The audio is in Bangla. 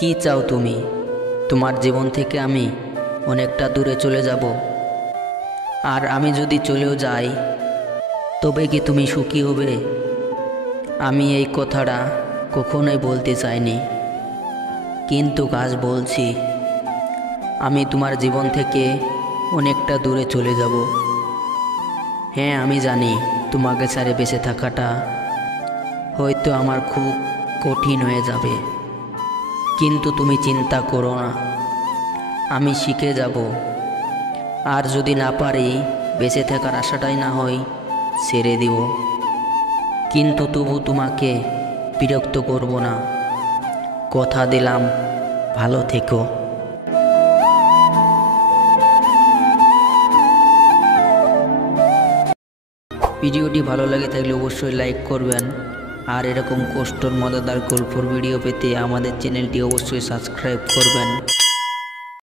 কি চাও তুমি? তোমার জীবন থেকে আমি অনেকটা দূরে চলে যাব। আর আমি যদি চলেও যাই, তবে কি তুমি সুখী হবে? আমি এই কথাটা কখনোই বলতে চাইনি, কিন্তু আজ বলছি। আমি তোমার জীবন থেকে অনেকটা দূরে চলে যাব। হ্যাঁ, আমি জানি তোমাকে ছেড়ে বেঁচে থাকাটা হয়তো আমার খুব কঠিন হয়ে যাবে, কিন্তু তুমি চিন্তা করো না, আমি শিখে যাব। আর যদি না পারি, বেঁচে থাকার আশাটাই না হয় ছেড়ে দিব, কিন্তু তবু তোমাকে বিরক্ত করব না। কথা দিলাম, ভালো থেকো। ভিডিওটি ভালো লাগে থাকলে অবশ্যই লাইক করবেন, আর এরকম কষ্টের মজাদার গল্পের ভিডিও পেতে আমাদের চ্যানেলটি অবশ্যই সাবস্ক্রাইব করবেন।